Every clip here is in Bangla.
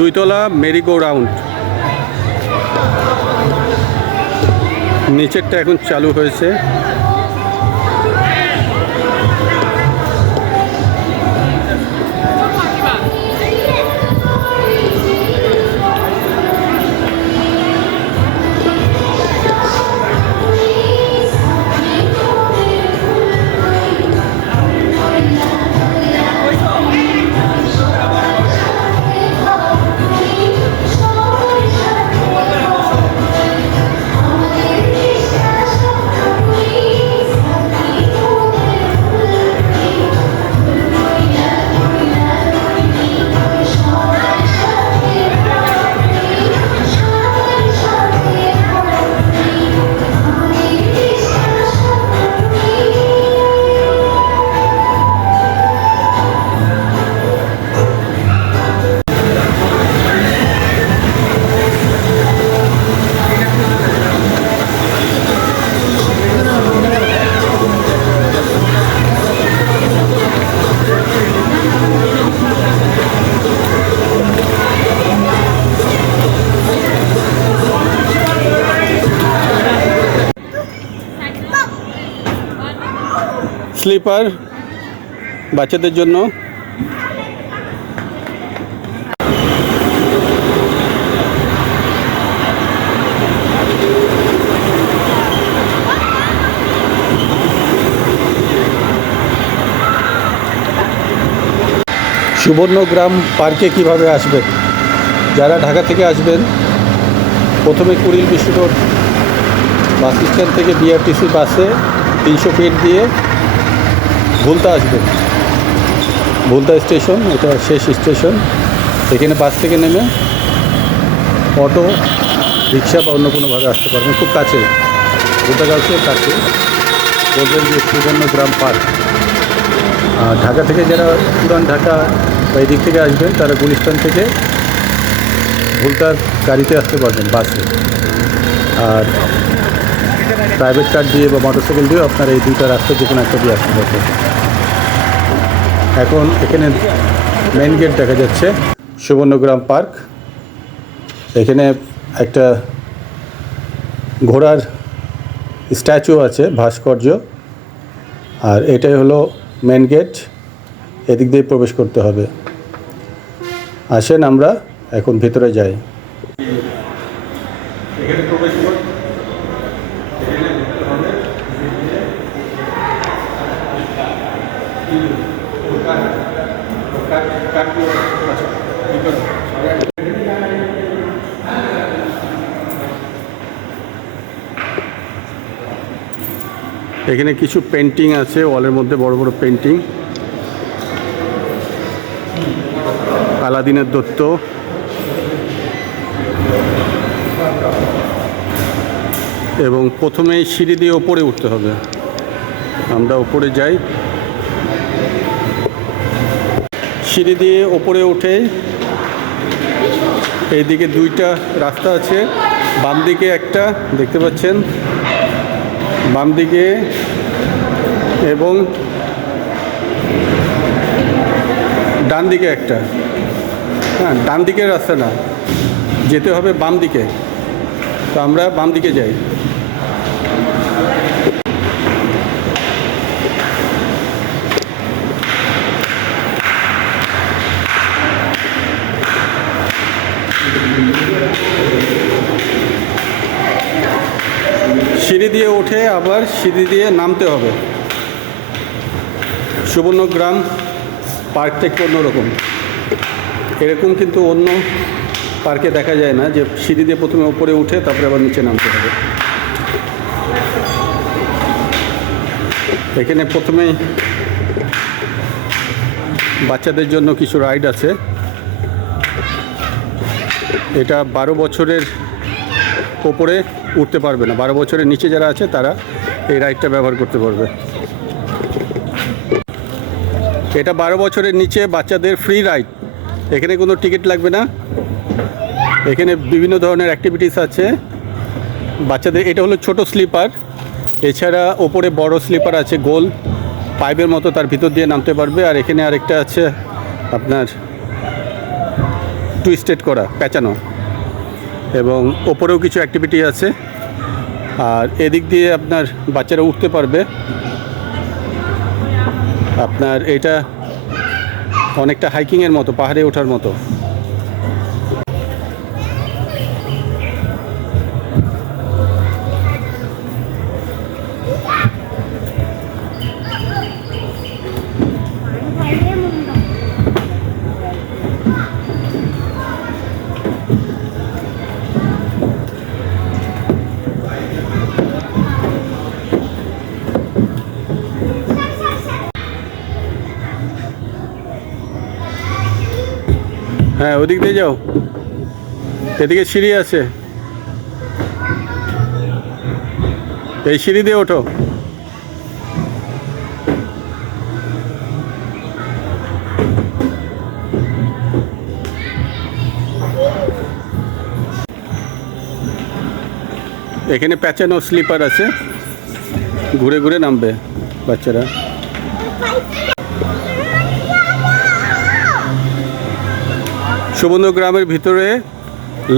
দুইতলা মেরিগো রাউন্ড, নিচেরটা এখন চালু হয়েছে। স্লিপার বাচ্চাদের জন্য। সুবর্ণগ্রাম পার্কে কিভাবে আসবেন? যারা ঢাকা থেকে আসবেন, প্রথমে কুড়িল বিশ্ব রোড বাস স্ট্যান্ড থেকে বিআরটিসি বাসে 300 ফিট দিয়ে ভুলতা আসবেন। ভুলতা স্টেশন, এটা শেষ স্টেশন। এখানে বাস থেকে নেমে অটো, রিক্সা বা অন্য কোনোভাবে আসতে পারবেন। খুব কাছে, ভুলতা গার্লসের কাছে। বলবেন যে সুবর্ণগ্রাম পার্ক। ঢাকা থেকে যারা পুরান ঢাকা বা এই দিক থেকে আসবেন, তারা গুলিস্তান থেকে ভুলতার গাড়িতে আসতে পারবেন, বাসে। আর প্রাইভেট কার দিয়ে বা মোটরসাইকেল দিয়ে আপনারা এই দুইটা রাস্তা যে কোনো একটা দিয়ে আসতে পারবেন। এখন এখানে মেন গেট দেখা যাচ্ছে, সুবর্ণগ্রাম পার্ক। এখানে একটা ঘোড়ার স্ট্যাচু আছে, ভাস্কর্য। আর এটাই হলো মেন গেট, এদিক দিয়ে প্রবেশ করতে হবে। আসেন আমরা এখন ভিতরে যাই। এখানে প্রবেশ এখানে কিছু পেন্টিং আছে, ওয়ালের মধ্যে বড় বড় পেন্টিং। আলাদিনের দত্ত। এবং প্রথমেই সিঁড়ি দিয়ে ওপরে উঠতে হবে। আমরা ওপরে যাই। সিঁড়ি দিয়ে ওপরে উঠে এইদিকে দুইটা রাস্তা আছে, বাম দিকে একটা দেখতে পাচ্ছেন, বাম দিকে, এবং ডান দিকে একটা। হ্যাঁ, ডান দিকের রাস্তা না, যেতে হবে বাম দিকে। তো আমরা বাম দিকে যাই। সিঁড়ি দিয়ে উঠে আবার সিঁড়ি দিয়ে নামতে হবে। সুবর্ণগ্রাম পার্কটা একটু অন্যরকম। এরকম কিন্তু অন্য পার্কে দেখা যায় না, যে সিঁড়ি দিয়ে প্রথমে উপরে উঠে তারপরে আবার নিচে নামতে হবে। এখানে প্রথমেই বাচ্চাদের জন্য কিছু রাইড আছে। এটা 12 বছরের ওপরে উঠতে পারবে না, 12 বছরের নিচে যারা আছে তারা এই রাইডটা ব্যবহার করতে পারবে। এটা 12 বছরের নিচে বাচ্চাদের ফ্রি রাইড, এখানে কোনো টিকিট লাগবে না। এখানে বিভিন্ন ধরনের অ্যাক্টিভিটিস আছে বাচ্চাদের। এটা হলো ছোট স্লিপার, এছাড়া ওপরে বড় স্লিপার আছে, গোল পাইপের মতো, তার ভিতর দিয়ে নামতে পারবে। আর এখানে আরেকটা আছে আপনার টুইস্টেড করা, পেঁচানো, এবং ওপরেও কিছু অ্যাক্টিভিটি আছে। আর এদিক দিয়ে আপনার বাচ্চারা উঠতে পারবে। আপনার এটা অনেকটা হাইকিংয়ের মতো, পাহাড়ে ওঠার মতো। হ্যাঁ, ওদিক দিয়ে যাও, এদিকে সিঁড়ি আছে, এই সিঁড়ি দিয়ে ওঠো। এখানে প্যাঁচানো স্লিপার আছে, ঘুরে ঘুরে নামবে বাচ্চারা। সমুদ্র গ্রামের ভিতরে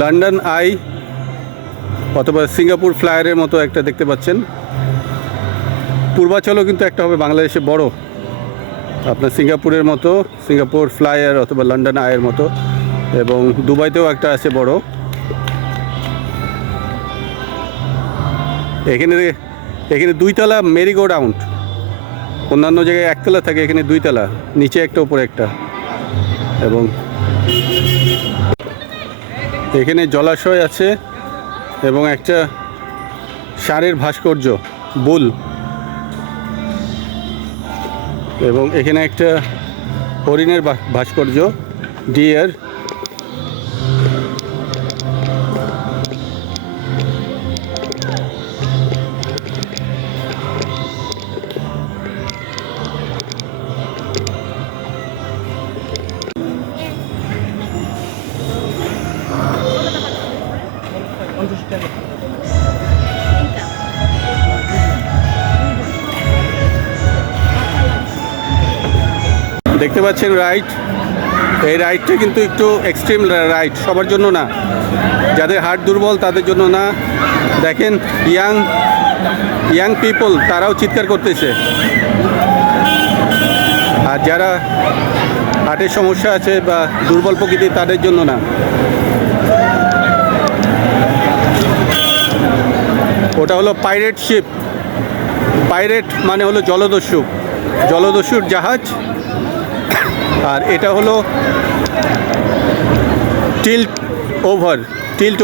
লন্ডন আই অথবা সিঙ্গাপুর ফ্লায়ারের মতো একটা দেখতে পাচ্ছেন। পূর্বাচলও কিন্তু একটা হবে বাংলাদেশে বড়, আপনার সিঙ্গাপুরের মতো, সিঙ্গাপুর ফ্লায়ার অথবা লন্ডন আইয়ের মতো, এবং দুবাইতেও একটা আছে বড়। এখানে এখানে 2 তলা মেরিগো রাউন্ড, অন্যান্য জায়গায় 1 তলা থাকে, এখানে 2 তলা, নিচে একটা উপরে একটা। এবং এখানে জলাশয় আছে এবং একটা ষাঁড়ের ভাস্কর্য, বুল, এবং এখানে একটা হরিণের ভাস্কর্য, ডিয়ার। দেখতে পাচ্ছেন রাইড, এই রাইডটা কিন্তু একটু এক্সট্রিম রাইড, সবার জন্য না, যাদের হার্ট দুর্বল তাদের জন্য না। দেখেন ইয়াং পিপল তারাও চিৎকার করতেছে, আর যারা হার্টের সমস্যা আছে বা দুর্বল প্রকৃতির তাদের জন্য না। ওটা হলো পাইরেট শিপ, পাইরেট মানে হলো জলদস্যুর জাহাজ। আর এটা হলো tilt over. Tilt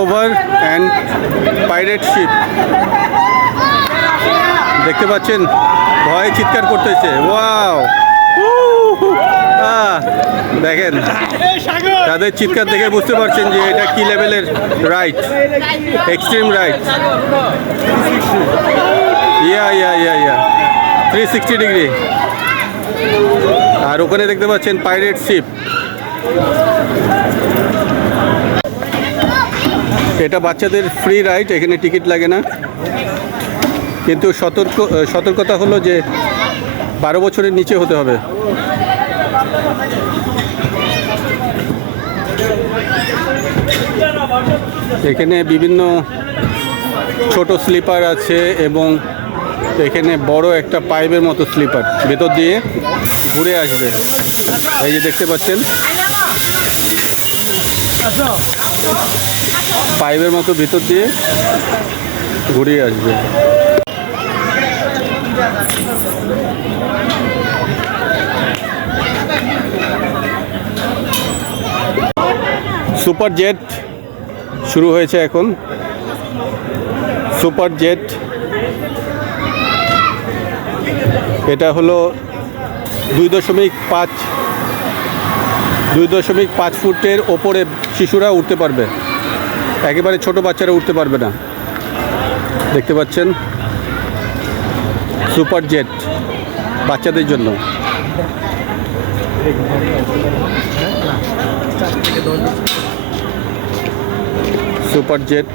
over and pirate sheep. দেখতে পাচ্ছেন ভয়ে চিৎকার করতেছে, ওয়াও, দেখেন তাদের চিৎকার দেখে বুঝতে পারছেন যে এটা কি লেভেলের রাইড, এক্সট্রিম রাইড। ইয়া 360 ডিগ্রি। আর ওখানে দেখতে পাচ্ছেন পাইরেট শিপ। এটা বাচ্চাদের ফ্রি রাইড, এখানে টিকিট লাগে না, কিন্তু সতর্কতা হলো যে 12 বছরের নিচে হতে হবে। এখানে বিভিন্ন ছোট স্লিপার আছে এবং এখানে বড় একটা পাইপের মতো স্লিপার, ভেতর দিয়ে ঘুরে আসবে। এই যে দেখতে পাচ্ছেন পাইপের মতো ভেতর দিয়ে ঘুরে আসবে। সুপার জেট শুরু হয়েছে এখন। সুপার জেট এটা হলো 2.5 ফুটের ওপরে শিশুরা উঠতে পারবে, একেবারে ছোট বাচ্চারা উঠতে পারবে না। দেখতে পাচ্ছেন সুপার জেট বাচ্চাদের জন্য। সুপার জেট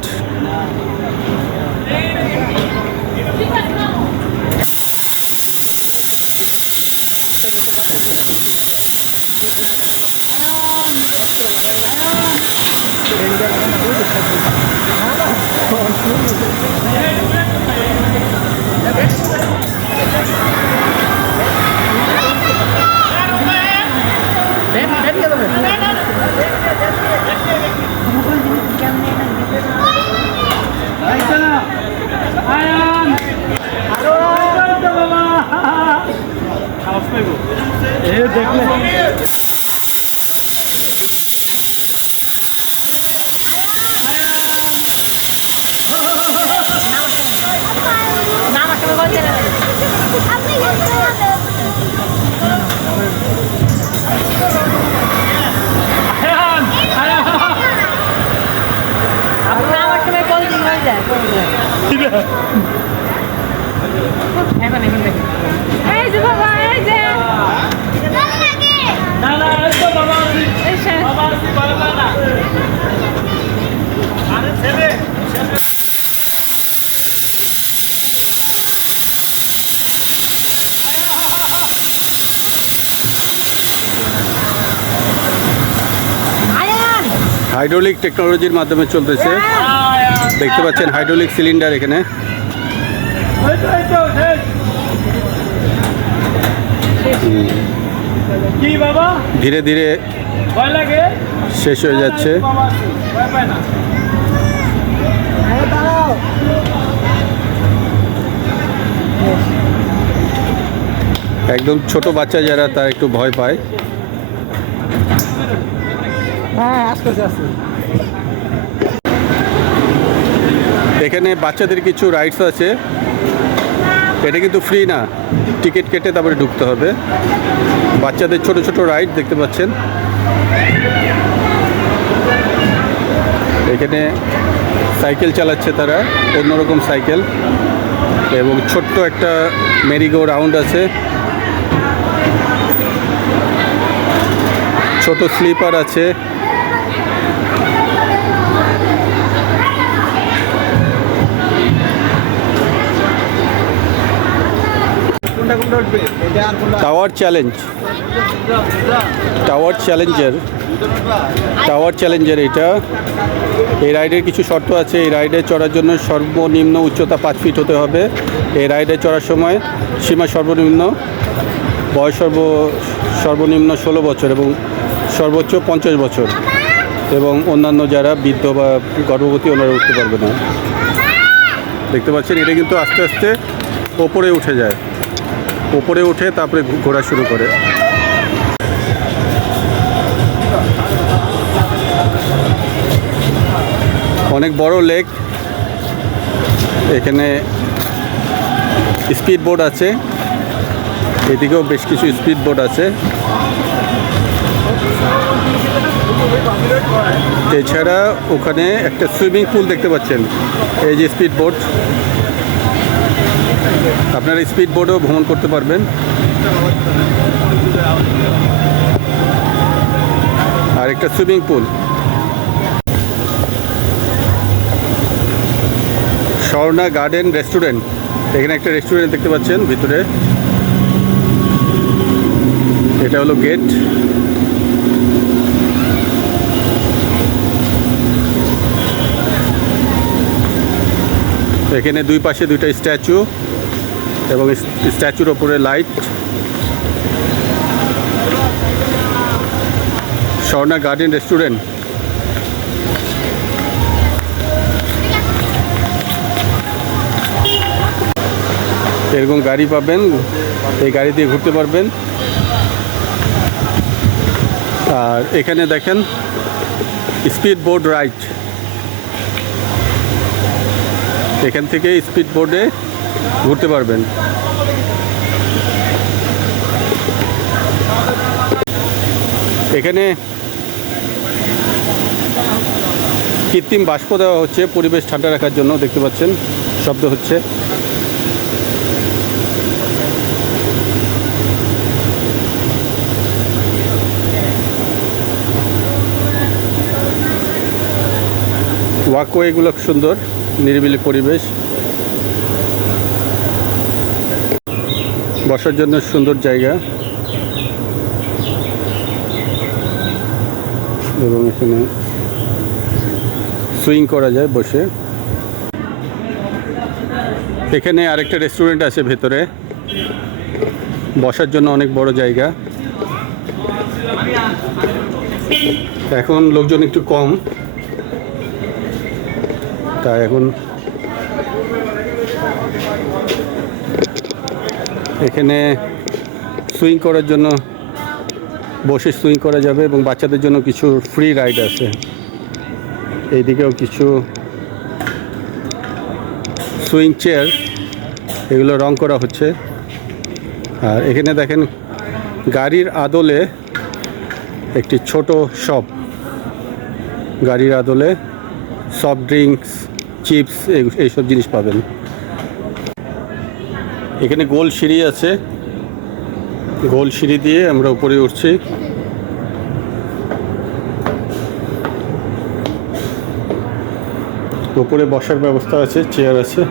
হাইড্রোলিক টেকনোলজির মাধ্যমে চলতেছে। দেখতে পাচ্ছেন হাইড্রোলিক সিলিন্ডার এখানে। ধীরে ধীরে শেষ হয়ে যাচ্ছে। একদম ছোট বাচ্চা যারা তারা একটু ভয় পায়। এখানে বাচ্চাদের কিছু রাইডস আছে, এটা কিন্তু ফ্রি না, টিকিট কেটে তারপরে ঢুকতে হবে। বাচ্চাদের ছোট ছোট রাইড দেখতে পাচ্ছেন। এখানে সাইকেল চালাচ্ছে তারা, অন্যরকম সাইকেল, এবং ছোট্ট একটা মেরিগো রাউন্ড আছে, ছোট স্লিপার আছে। টাওয়ার চ্যালেঞ্জার এটা। এই রাইডের কিছু শর্ত আছে। এই রাইডে চড়ার জন্য সর্বনিম্ন উচ্চতা 5 ফিট হতে হবে। এই রাইডে চড়ার সময় সীমা সর্বনিম্ন বয়স সর্বনিম্ন 16 বছর এবং সর্বোচ্চ 50 বছর, এবং অন্যান্য যারা বৃদ্ধ বা গর্ভবতী ওনারা উঠতে পারবে না। দেখতে পাচ্ছেন এটা কিন্তু আস্তে আস্তে ওপরে উঠে যায়, ওপরে উঠে তারপরে ঘোরা শুরু করে। অনেক বড় লেক। এখানে স্পিড বোট আছে, এদিকেও বেশ কিছু স্পিড বোট আছে। এছাড়া ওখানে একটা সুইমিং পুল দেখতে পাচ্ছেন। এই যে স্পিড বোট, আপনারা স্পিড বোটেও ভ্রমণ করতে পারবেন। আর একটা swimming pool. Swarna garden restaurant, এখানে একটা রেস্টুরেন্ট দেখতে পাচ্ছেন ভিতরে। এটা হলো গেট। এখানে দুই পাশে দুইটা স্ট্যাচু এবং স্ট্যাচুর ওপরে লাইট। Swarna garden restaurant. এরকম গাড়ি পাবেন, এই গাড়ি দিয়ে ঘুরতে পারবেন। আর এখানে দেখেন স্পিড বোট রাইড, এখান থেকে স্পিড বোটে ঘুরতে পারবেন। এখানে কৃত্রিম বাষ্প দেওয়া হচ্ছে পরিবেশ ঠান্ডা রাখার জন্য। দেখতে পাচ্ছেন শব্দ হচ্ছে। ওয়াকওয়েগুলো সুন্দর, নিরিবিলি পরিবেশ, বসার জন্য সুন্দর জায়গা। এবং এখানে সুইং করা যায় বসে। এখানে আরেকটা রেস্টুরেন্ট আছে ভেতরে, বসার জন্য অনেক বড় জায়গা। এখন লোকজন একটু কম, তাই এখন এখানে সুইং করার জন্য বসে সুইং করা যাবে এবং বাচ্চাদের জন্য কিছু ফ্রি রাইড আছে। এইদিকেও কিছু সুইং চেয়ার, এগুলো রং করা হচ্ছে। আর এখানে দেখেন গাড়ির আদলে একটি ছোট শপ, গাড়ির আদলে সফট ড্রিঙ্কস, চিপস এইসব জিনিস পাবেন। এখানে গোল সিঁড়ি আছে, গোল সিঁড়ি দিয়ে আমরা উপরে উঠছি। উপরে বসার ব্যবস্থা আছে, চেয়ার আছে।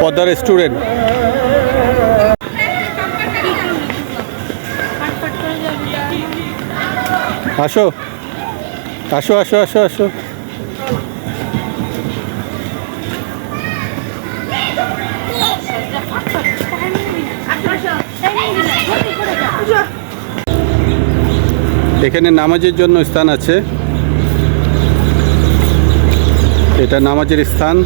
পদ্মা রেস্টুরেন্ট। আসো আসো আসো আসো আসো। এখানে নামাজের জন্য স্থান আছে, এটা নামাজের স্থান।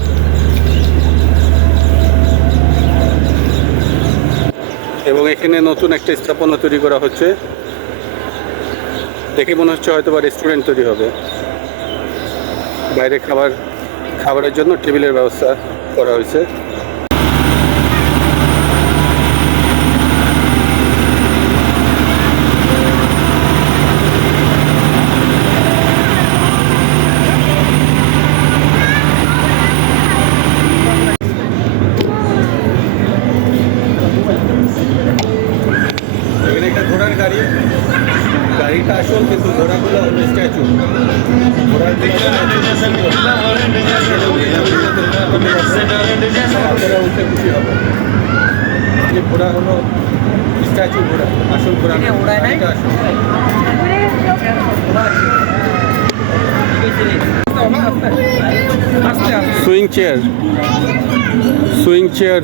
এবং এখানে নতুন একটা স্থাপনা তৈরি করা হচ্ছে, দেখে মনে হচ্ছে হয়তো বা রেস্টুরেন্ট তৈরি হবে। বাইরে খাবারের জন্য টেবিলের ব্যবস্থা করা হয়েছে। এখানে একটা ঘোড়ার গাড়ি, গাড়িটা আসল কিন্তু ঘোড়াগুলো হলো স্ট্যাচু। ঘোড়ার আপনারা উঠে খুশি হবে যে ঘোড়া হলো স্ট্যাচু, ঘোড়া আসল ঘোড়া গাড়িটা আসল। Swing chair, swing chair.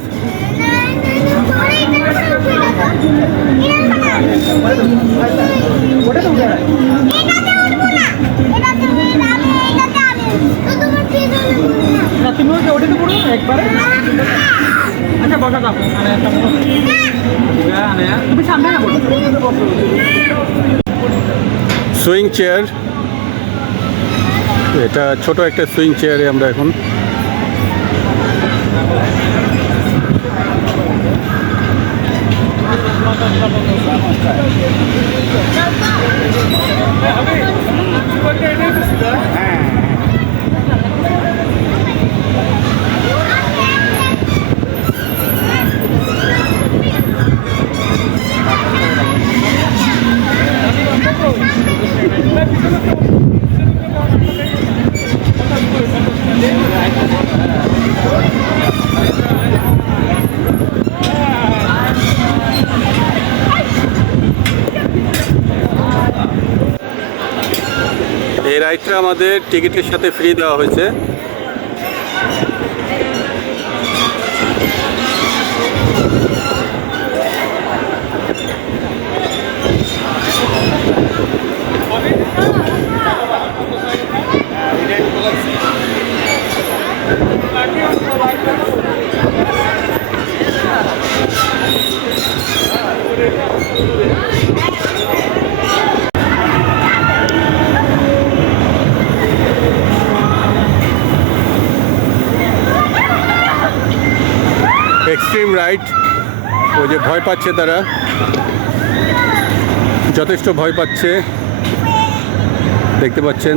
Swing chair, এটা ছোট একটা সুইং চেয়ারে আমরা এখন। এই রাইডটা আমাদের টিকিটের সাথে ফ্রি দেওয়া হয়েছে। Extreme ride. ওই যে ভয় পাচ্ছে, তারা যথেষ্ট ভয় পাচ্ছে, দেখতে পাচ্ছেন।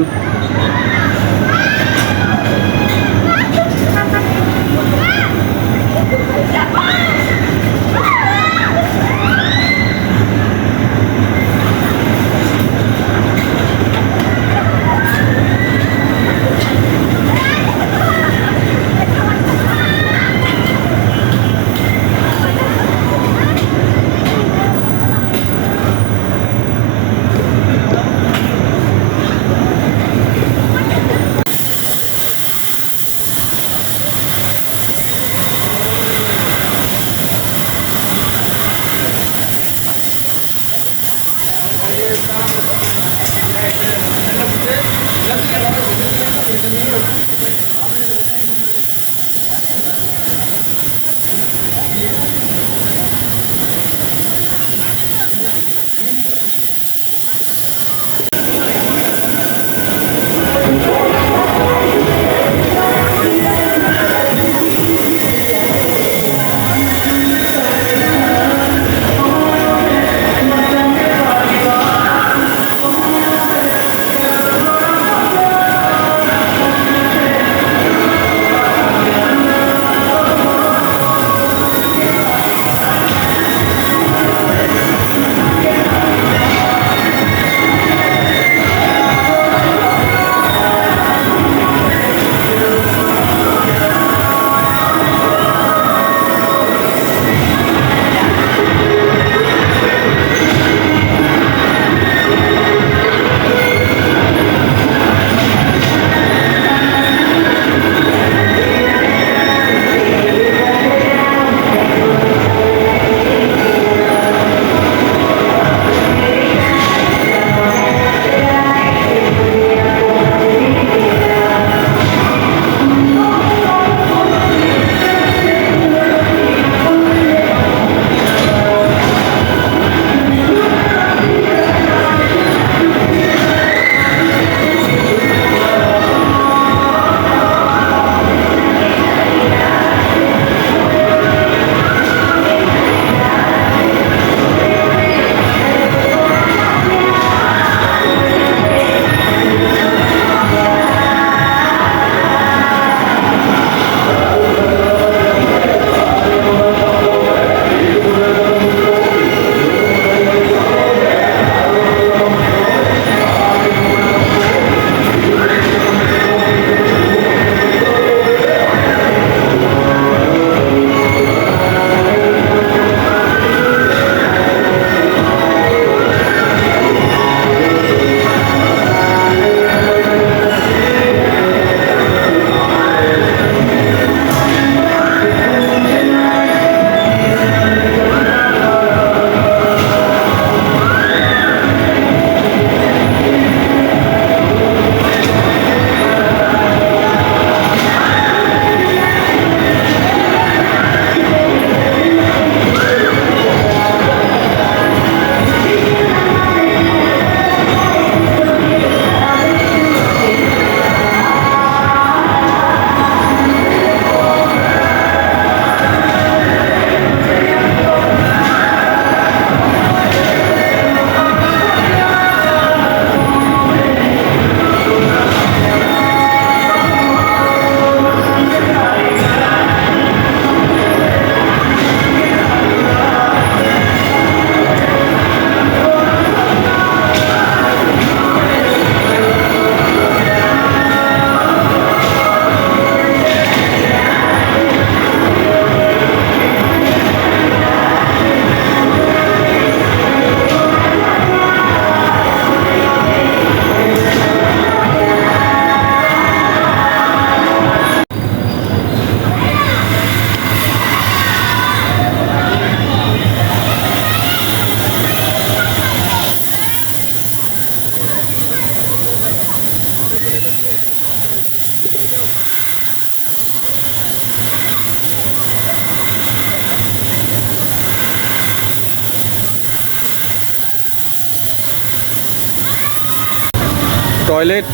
টয়লেট,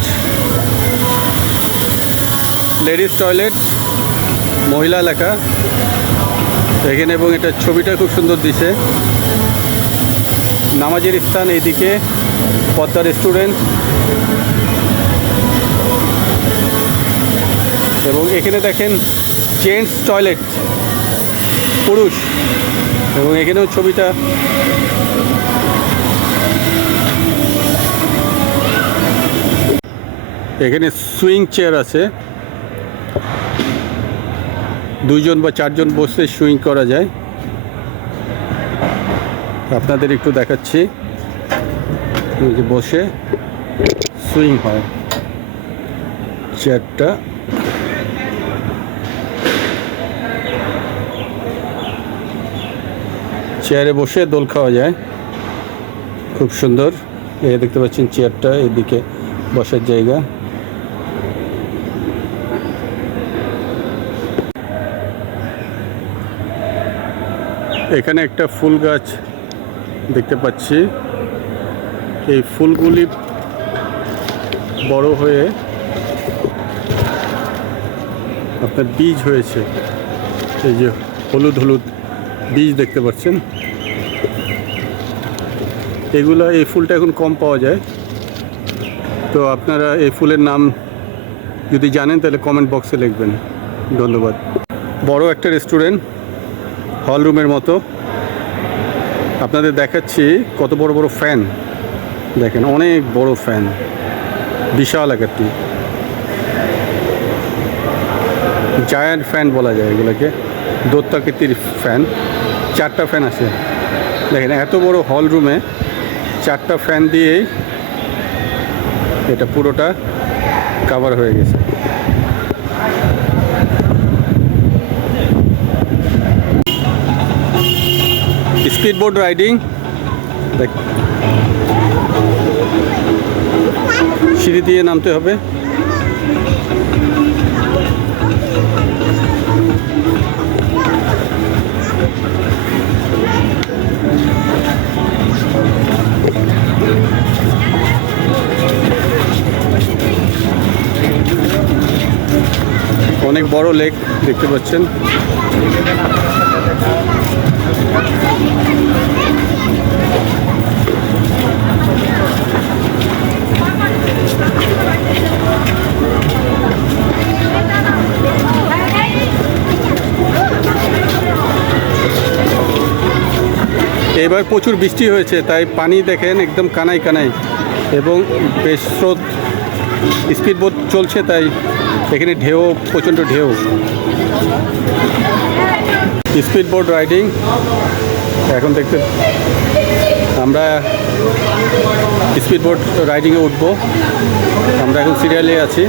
লেডিস টয়লেট, মহিলা লেখা। এখানে, এবং এটা ছবিটা খুব সুন্দর দিছে। নামাজের স্থান এইদিকে, পদ্মা রেস্টুরেন্ট, এবং এখানে দেখেন জেন্টস টয়লেট, পুরুষ, এবং এখানেও ছবিটা। এখানে সুইং চেয়ার আছে, 2 জন বা 4 জন বসে সুইং করা যায়। আপনাদের একটু দেখাচ্ছি, যে বসে সুইং হয় চেয়ারটা। চেয়ারে বসে দোল খাওয়া যায়, খুব সুন্দর। এই দেখতে পাচ্ছেন চেয়ারটা, এদিকে বসার জায়গা। এখানে একটা ফুল গাছ দেখতে পাচ্ছি। এই ফুলগুলি বড় হয়ে আপনার বীজ হয়েছে, এই যে হলুদ হলুদ বীজ দেখতে পাচ্ছেন। এগুলো, এই ফুলটা এখন কম পাওয়া যায়, তো আপনারা এই ফুলের নাম যদি জানেন তাহলে কমেন্ট বক্সে লিখবেন। ধন্যবাদ। বড় একটা রেস্টুরেন্ট, হল রুমের মতো। আপনাদের দেখাচ্ছি কত বড় বড় ফ্যান, দেখেন অনেক বড় ফ্যান, বিশাল আকারটি, জায়ান্ট ফ্যান বলা যায় এগুলোকে, দৈত্যাকৃতির ফ্যান। 4টা ফ্যান আছে, দেখেন এত বড় হল রুমে 4টা ফ্যান দিয়েই এটা পুরোটা কাভার হয়ে গেছে। স্পিড বোট রাইডিং, দেখ সিঁড়ি দিয়ে নামতে হবে। অনেক বড় লেক দেখতে পাচ্ছেন। এবার প্রচুর বৃষ্টি হয়েছে, তাই পানি দেখেন একদম কানাই কানাই, এবং বেশ স্রোত, স্পিড বোট চলছে, তাই এখানে ঢেউ, প্রচণ্ড ঢেউ। স্পিড বোট রাইডিং এখন দেখতে, আমরা স্পিড বোট রাইডিংয়ে উঠবো। আমরা এখন সিরিয়ালে আছি।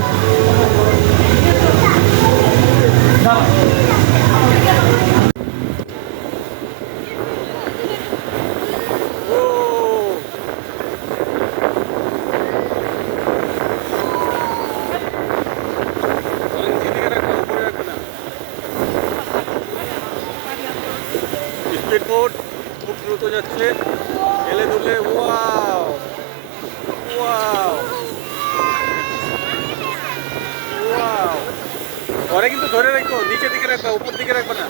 স্পিড বোট খুব দ্রুত যাচ্ছে, হেলে দুলে। ওয়াও ওয়াও ওয়াও, পরে কিন্তু ধরে রাখো, নিচের দিকে রাখবা, উপর দিকে রাখবা না।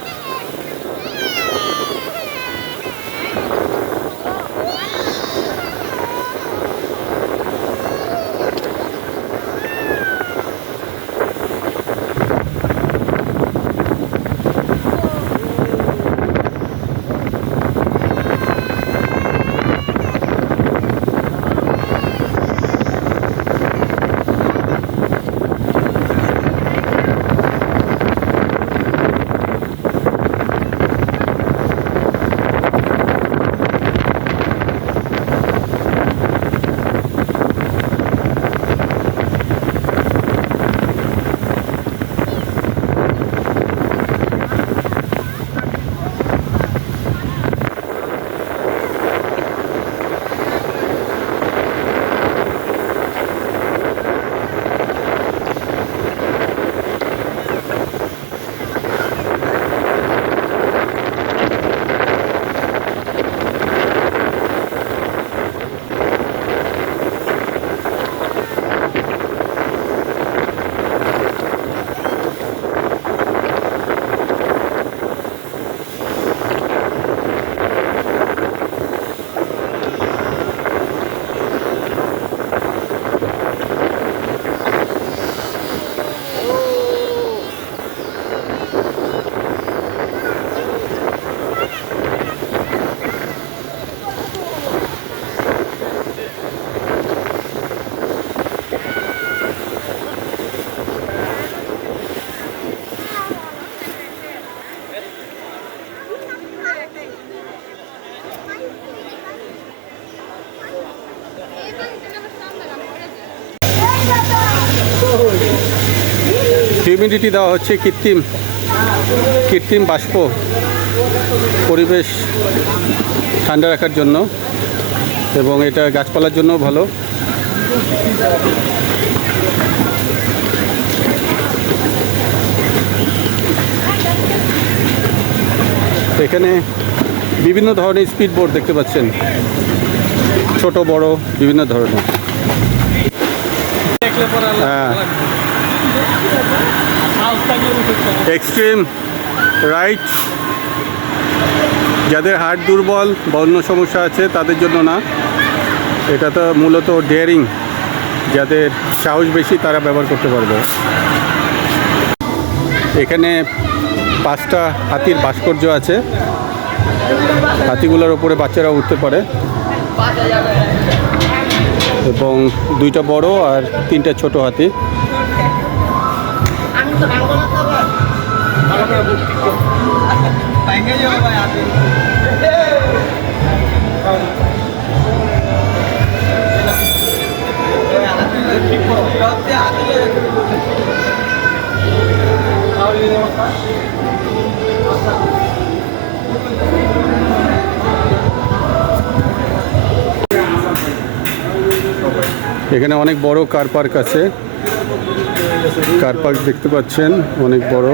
হিউমিডিটি দেওয়া হচ্ছে কৃত্রিম বাষ্প, পরিবেশ ঠান্ডা রাখার জন্য, এবং এটা গাছপালার জন্য ভালো। এখানে বিভিন্ন ধরনের স্পিড বোট দেখতে পাচ্ছেন, ছোট বড় বিভিন্ন ধরনের। হ্যাঁ, এক্সট্রিম রাইড যাদের হার্ট দুর্বল বা অন্য সমস্যা আছে তাদের জন্য না, এটা তো মূলত ডেয়ারিং, যাদের সাহস বেশি তারা ব্যবহার করতে পারবে। এখানে 5টা হাতির ভাস্কর্য আছে, হাতিগুলোর উপরে বাচ্চারা উঠতে পারে, এবং 2টা বড় আর 3টা ছোট হাতি। এখানে অনেক বড় কার পার্ক আছে, কার পার্ক দেখতে পাচ্ছেন, অনেক বড়,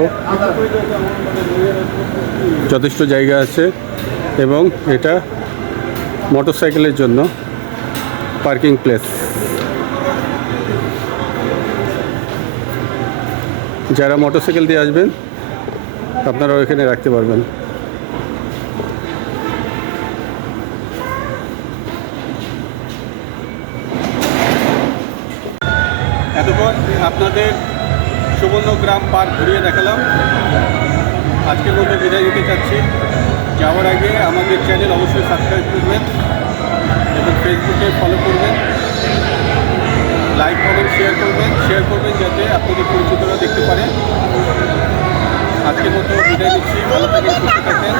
যথেষ্ট জায়গা আছে, এবং এটা মোটরসাইকেলের জন্য পার্কিং প্লেস। যারা মোটরসাইকেল দিয়ে আসবেন আপনারাও এখানে রাখতে পারবেন। এতক্ষণ আপনাদের সুবর্ণগ্রাম পার্ক ঘুরিয়ে দেখালাম। আজকের মধ্যে বিদায় নিতে চাচ্ছি। যাওয়ার আগে আমাদের চ্যানেল অবশ্যই সাবস্ক্রাইব করবেন এবং ফেসবুকে ফলো করবেন, লাইক কমেন্ট শেয়ার করবেন যাতে আপনাদের পরিচিতরা দেখতে পারে। আজকের মতো বিদায় নিচ্ছি। ভালো থাকেন, সুস্থ থাকেন।